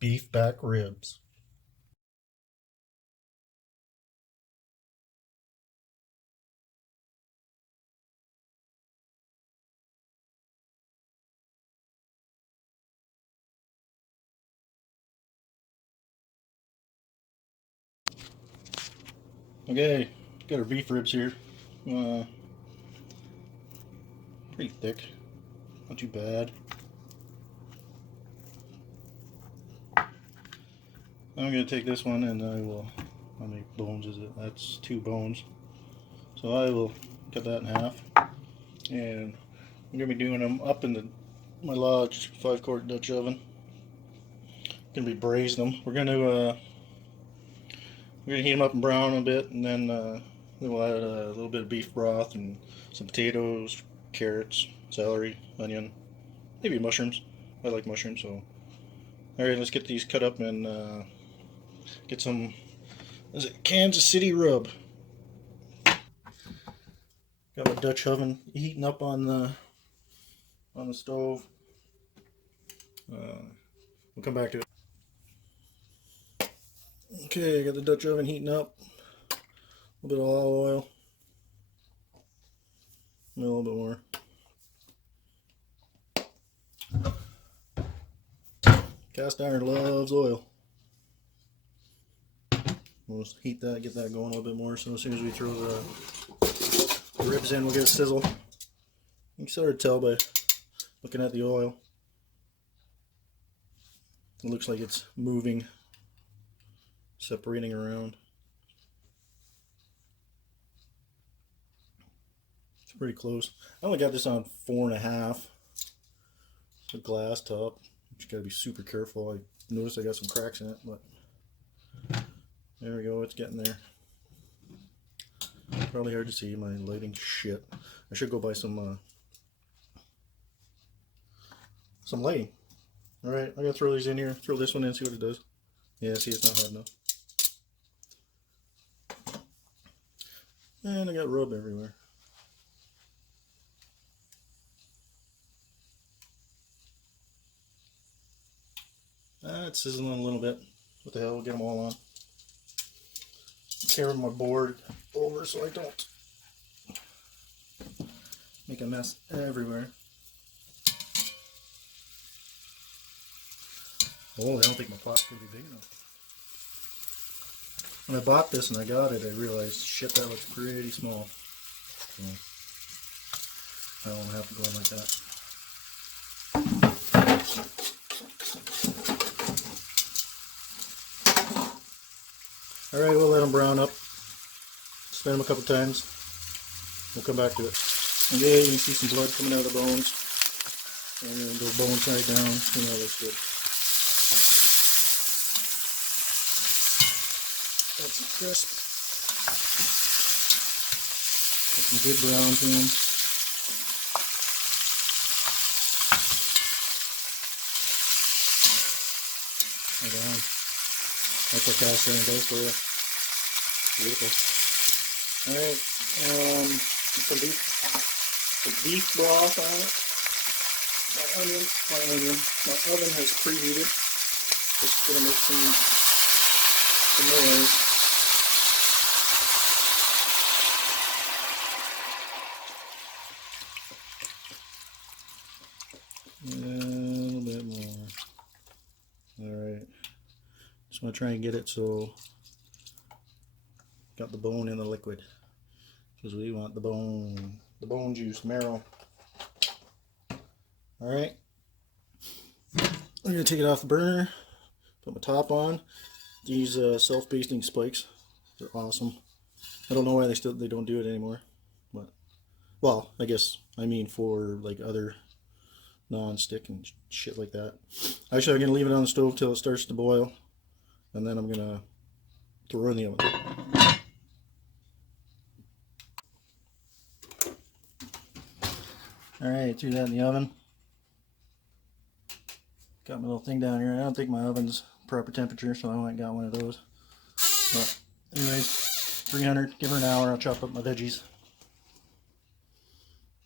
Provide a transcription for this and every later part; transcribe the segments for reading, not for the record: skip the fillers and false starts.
beef back ribs. Okay, got our beef ribs here. Pretty thick, not too bad. I'm gonna take this one and I will. How many bones is it? That's 2 bones. So I will cut that in half, and I'm gonna be doing them up in my Lodge 5-quart Dutch oven. Gonna be braising them. We're gonna heat them up and brown a bit, and then we'll add a little bit of beef broth and some potatoes, carrots, celery, onion, maybe mushrooms. I like mushrooms, so. Alright, let's get these cut up and get some, is it Kansas City rub? Got my Dutch oven heating up on the stove. We'll come back to it. Okay, I got the Dutch oven heating up. A little bit of olive oil. A little bit more. Cast iron loves oil. We'll just heat that, get that going a little bit more. So as soon as we throw the ribs in, we'll get a sizzle. You can sort of tell by looking at the oil. It looks like it's moving, separating around. It's pretty close. I only got this on 4.5. It's a glass top. You gotta be super careful. I noticed I got some cracks in it, but there we go. It's getting there. Probably hard to see. My lighting shit. I should go buy some lighting. All right, I'm gonna throw these in here. Throw this one in, see what it does. Yeah, see, it's not hot enough. And I got rub everywhere. It's sizzling a little bit. What the hell, we'll get them all on. Carrying my board over so I don't make a mess everywhere. Oh, I don't think my pot's going to be big enough. When I bought this and I got it, I realized, shit, that looks pretty small. So I don't have to go in like that. Alright, we'll let them brown up. Spin them a couple times. We'll come back to it. Okay, you can see some blood coming out of the bones. And then go bone side down. You know, that's good. Got some crisp. Got some good brown to them. Right on. That's what cast iron does for you. Beautiful. Alright, some beef broth on it. My oven has preheated. Just gonna make some noise. And a little bit more. Alright. Just want to try and get it so got the bone in the liquid, because we want the bone juice, marrow. Alright, I'm going to take it off the burner, put my top on. These self-basting spikes, they're awesome. I don't know why they don't do it anymore, but, well, I guess I mean for like other non-stick and shit like that. Actually, I'm going to leave it on the stove till it starts to boil, and then I'm going to throw it in the oven. Alright, threw that in the oven. Got my little thing down here. I don't think my oven's proper temperature, so I went and got one of those. But anyways, 300, give her an hour, I'll chop up my veggies.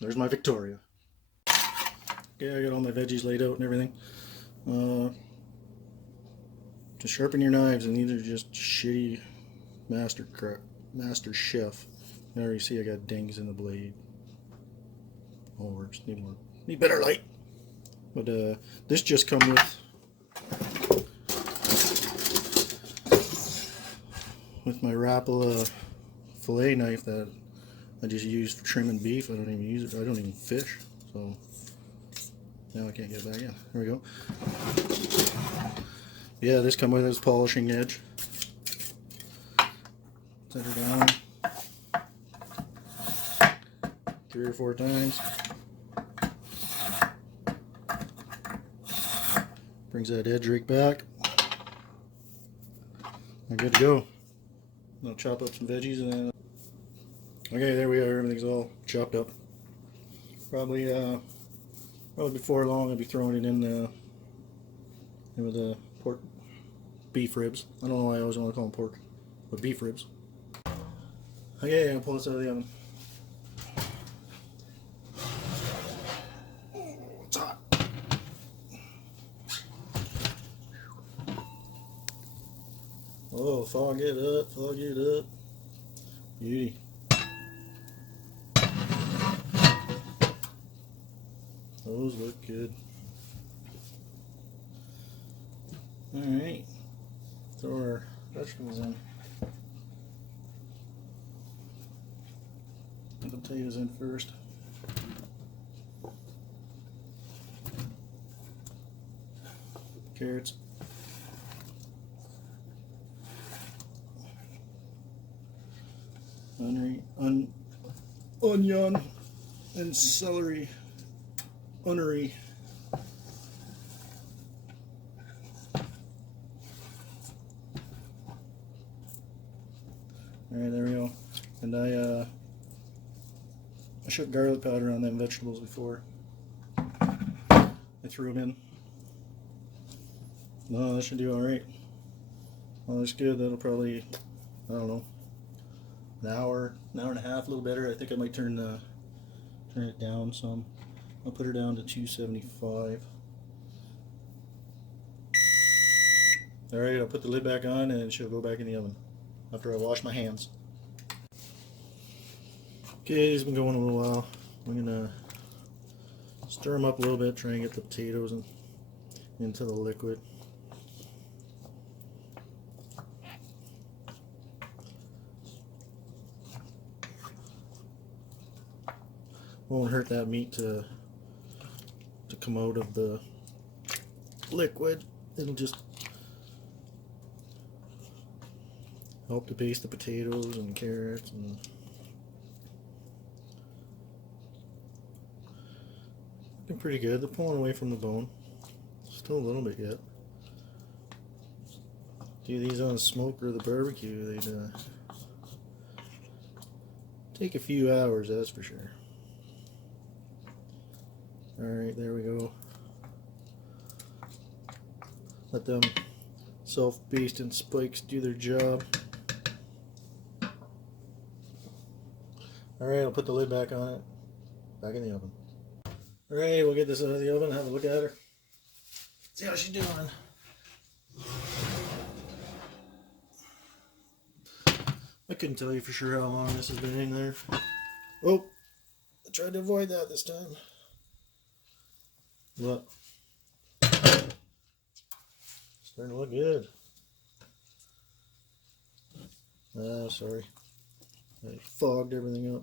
There's my Victoria. Okay, I got all my veggies laid out and everything. to sharpen your knives, and these are just shitty master chef. You already see I got dings in the blade. Oh, works. Need better light. But this just come with my Rapala fillet knife that I just use for trimming beef. I don't even use it. I don't even fish. So now I can't get it back in. There we go. Yeah, this come with this polishing edge. Set her down 3 or 4 times. Brings that edge right back. I'm good to go. I'll chop up some veggies and then. Okay, there we are. Everything's all chopped up. Probably before long I'll be throwing it in with the pork, beef ribs. I don't know why I always want to call them pork, but beef ribs. Okay, I'll pull this out of the oven. Oh, it's hot. Oh, fog it up, fog it up. Beauty. Those look good. Alright, throw our vegetables in. Put the potatoes in first. Carrots. Onion and celery. Unery. Alright, there we go. And I shook garlic powder on them vegetables before I threw them in. No, that should do alright. Well, that's good. That'll probably, I don't know, an hour and a half, a little better. I think I might turn it down some. I'll put her down to 275. Alright, I'll put the lid back on and she'll go back in the oven after I wash my hands. Okay, it's been going a little while. I'm gonna stir them up a little bit, try and get the potatoes into the liquid. Won't hurt that meat to come out of the liquid. It'll just help to baste the potatoes and carrots and looking pretty good. They're pulling away from the bone. Still a little bit yet. Do these on the smoke or the barbecue, they'd take a few hours, that's for sure. Alright, there we go. Let them self-basting spikes do their job. Alright, I'll put the lid back on it. Back in the oven. Alright, we'll get this out of the oven, have a look at her. See how she's doing. I couldn't tell you for sure how long this has been in there. Oh, I tried to avoid that this time. Look. Starting to look good. Ah, sorry. I fogged everything up.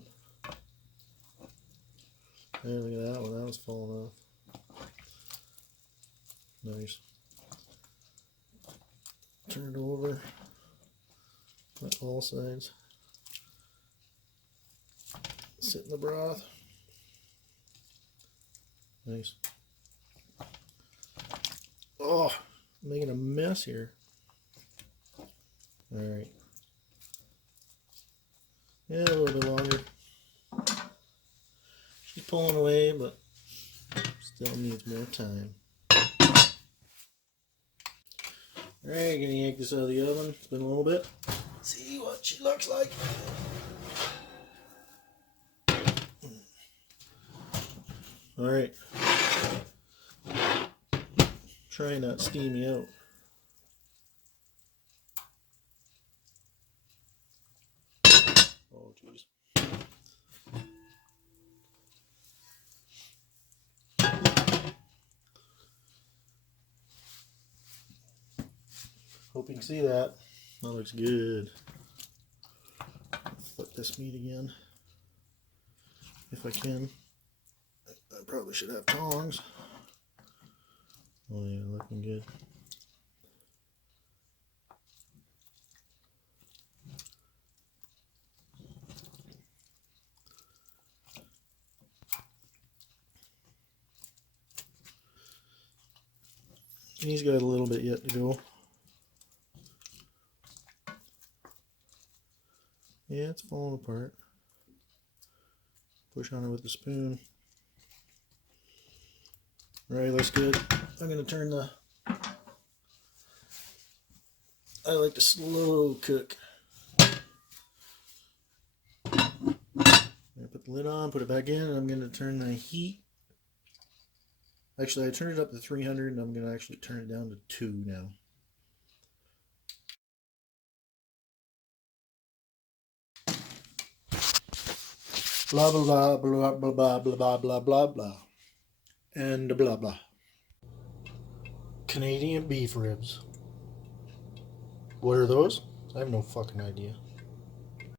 Hey, look at that one. That was falling off. Nice. Turn it over. At all sides. Sit in the broth. Nice. Oh, I'm making a mess here. Alright. Yeah, a little bit longer. She's pulling away, but still needs more time. Alright, gonna yank this out of the oven. It's been a little bit. See what she looks like. Alright. Try not steamy out. Hope you can see that. That looks good. Flip this meat again. If I can. I probably should have tongs. Oh yeah, looking good. He's got a little bit yet to go. Yeah, it's falling apart. Push on it with the spoon. Alright, looks good. I'm going to turn the... I like to slow cook. I'm going to put the lid on, put it back in, and I'm going to turn the heat. Actually, I turned it up to 300, and I'm going to actually turn it down to 2 now. Blah, blah, blah, blah, blah, blah, blah, blah, blah, blah. And blah, blah. Canadian beef ribs. What are those? I have no fucking idea.